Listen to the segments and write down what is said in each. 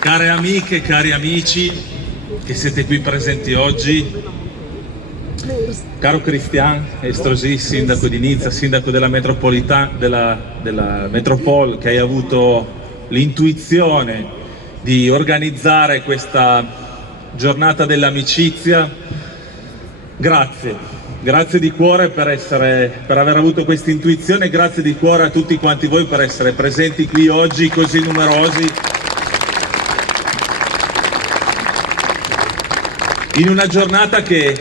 Care amiche, cari amici che siete qui presenti oggi, caro Cristian Estrosi, sindaco di Nizza, sindaco della Metropole, che hai avuto l'intuizione di organizzare questa giornata dell'amicizia, grazie di cuore per aver avuto questa intuizione, grazie di cuore a tutti quanti voi per essere presenti qui oggi così numerosi in una giornata che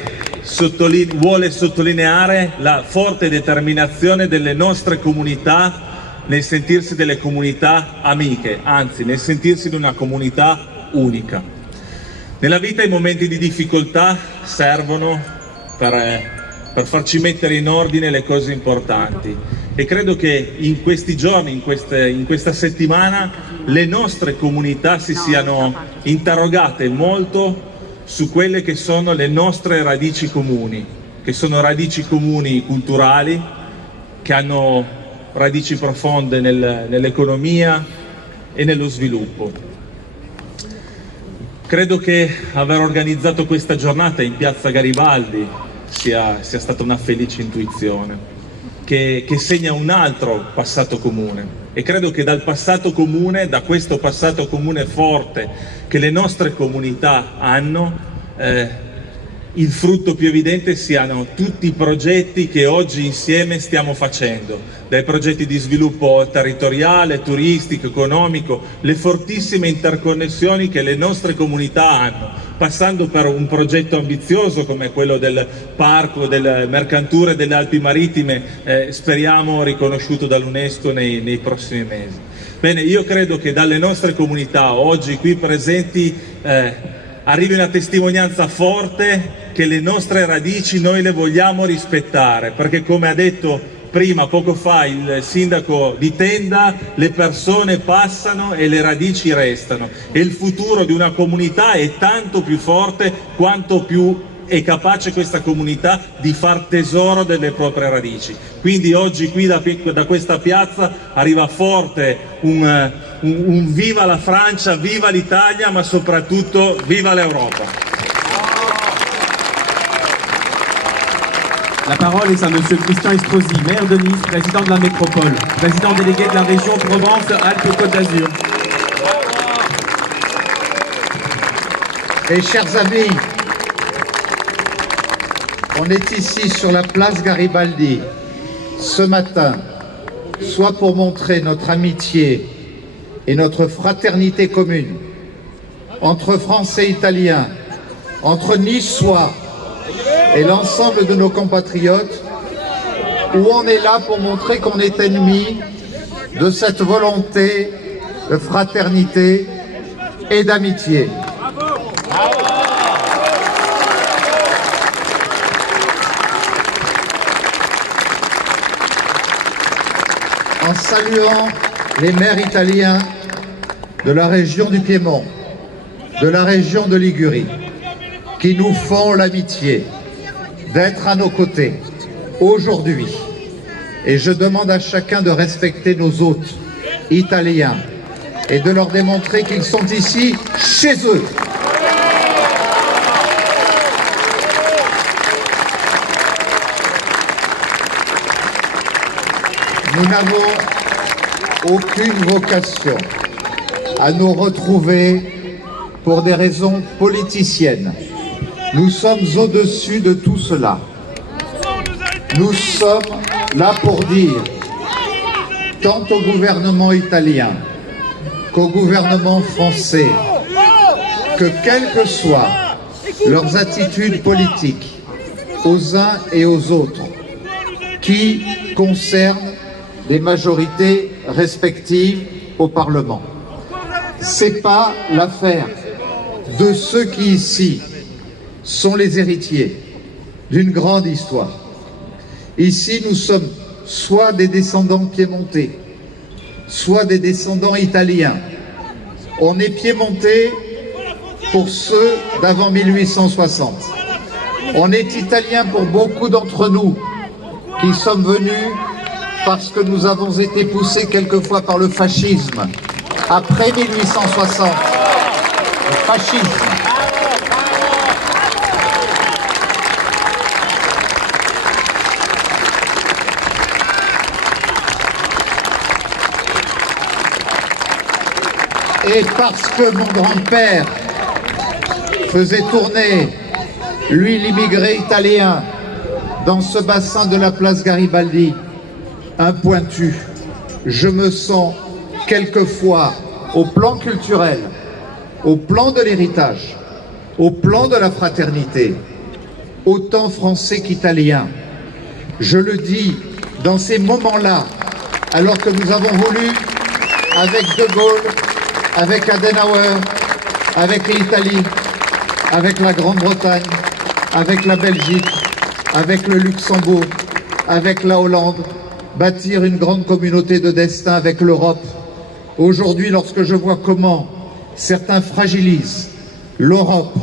vuole sottolineare la forte determinazione delle nostre comunità nel sentirsi delle comunità amiche, anzi nel sentirsi di una comunità unica. Nella vita i momenti di difficoltà servono per farci mettere in ordine le cose importanti, e credo che in questi giorni, in questa settimana, le nostre comunità si siano interrogate molto su quelle che sono le nostre radici comuni, che sono radici comuni culturali, che hanno radici profonde nell'economia e nello sviluppo. Credo che aver organizzato questa giornata in Piazza Garibaldi sia stata una felice intuizione, che segna un altro passato comune. E credo che da questo passato comune forte che le nostre comunità hanno, il frutto più evidente siano tutti i progetti che oggi insieme stiamo facendo, dai progetti di sviluppo territoriale, turistico, economico, le fortissime interconnessioni che le nostre comunità hanno, passando per un progetto ambizioso come quello del parco delle Mercanture delle Alpi Marittime, speriamo riconosciuto dall'UNESCO nei prossimi mesi. Bene, io credo che dalle nostre comunità oggi qui presenti arrivi una testimonianza forte che le nostre radici noi le vogliamo rispettare, perché come ha detto poco fa il sindaco di Tenda, le persone passano e le radici restano, e il futuro di una comunità è tanto più forte quanto più è capace questa comunità di far tesoro delle proprie radici. Quindi oggi qui da questa piazza arriva forte un viva la Francia, viva l'Italia, ma soprattutto viva l'Europa. La parole est à Monsieur Christian Estrosi, maire de Nice, président de la métropole, président délégué de la région Provence-Alpes-Côte d'Azur. Et chers amis, on est ici sur la place Garibaldi ce matin, soit pour montrer notre amitié et notre fraternité commune entre Français et Italiens, entre Niçois et l'ensemble de nos compatriotes, où on est là pour montrer qu'on est ennemis de cette volonté de fraternité et d'amitié. En saluant les maires italiens de la région du Piémont, de la région de Ligurie, qui nous font l'amitié d'être à nos côtés aujourd'hui. Et je demande à chacun de respecter nos hôtes italiens et de leur démontrer qu'ils sont ici chez eux. Nous n'avons aucune vocation à nous retrouver pour des raisons politiciennes. Nous sommes au-dessus de tout cela. Nous sommes là pour dire, tant au gouvernement italien qu'au gouvernement français, que quelles que soient leurs attitudes politiques aux uns et aux autres, qui concernent des majorités respectives au Parlement, c'est pas l'affaire de ceux qui ici sont les héritiers d'une grande histoire. Ici, nous sommes soit des descendants piémontais, soit des descendants italiens. On est piémontais pour ceux d'avant 1860. On est italien pour beaucoup d'entre nous qui sommes venus parce que nous avons été poussés quelquefois par le fascisme. Après 1860, le fascisme. Et parce que mon grand-père faisait tourner, lui l'immigré italien, dans ce bassin de la place Garibaldi, un pointu, je me sens quelquefois, au plan culturel, au plan de l'héritage, au plan de la fraternité, autant français qu'italien. Je le dis dans ces moments-là, alors que nous avons voulu, avec De Gaulle, avec Adenauer, avec l'Italie, avec la Grande-Bretagne, avec la Belgique, avec le Luxembourg, avec la Hollande, bâtir une grande communauté de destin avec l'Europe. Aujourd'hui, lorsque je vois comment certains fragilisent l'Europe,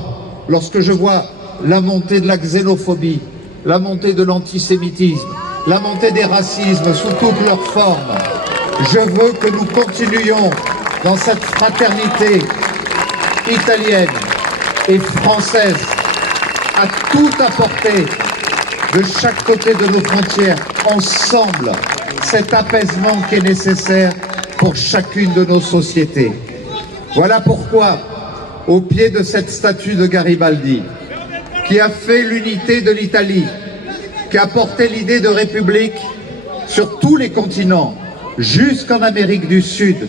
lorsque je vois la montée de la xénophobie, la montée de l'antisémitisme, la montée des racismes sous toutes leurs formes, je veux que nous continuions dans cette fraternité italienne et française à tout apporter de chaque côté de nos frontières, ensemble, cet apaisement qui est nécessaire pour chacune de nos sociétés. Voilà pourquoi, au pied de cette statue de Garibaldi, qui a fait l'unité de l'Italie, qui a porté l'idée de république sur tous les continents, jusqu'en Amérique du Sud,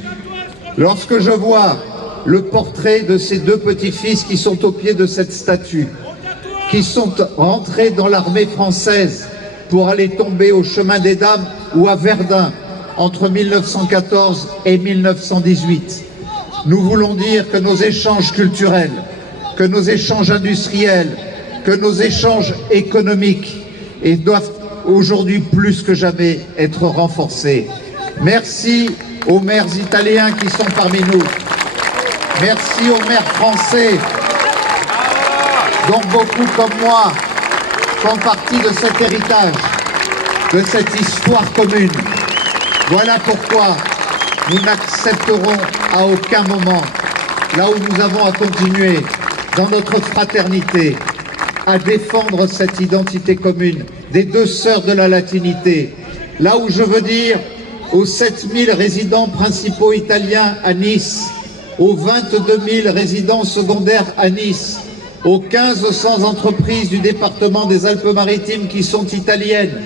lorsque je vois le portrait de ces deux petits-fils qui sont au pied de cette statue, qui sont rentrés dans l'armée française pour aller tomber au chemin des Dames ou à Verdun entre 1914 et 1918. Nous voulons dire que nos échanges culturels, que nos échanges industriels, que nos échanges économiques doivent aujourd'hui plus que jamais être renforcés. Merci aux maires italiens qui sont parmi nous. Merci aux maires français, dont beaucoup comme moi font partie de cet héritage, de cette histoire commune. Voilà pourquoi nous n'accepterons à aucun moment, là où nous avons à continuer dans notre fraternité, à défendre cette identité commune des deux sœurs de la latinité, là où je veux dire aux 7000 résidents principaux italiens à Nice, aux 22 000 résidents secondaires à Nice, aux 1500 entreprises du département des Alpes-Maritimes qui sont italiennes,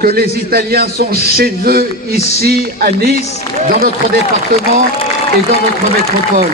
que les Italiens sont chez eux ici à Nice, dans notre département et dans notre métropole.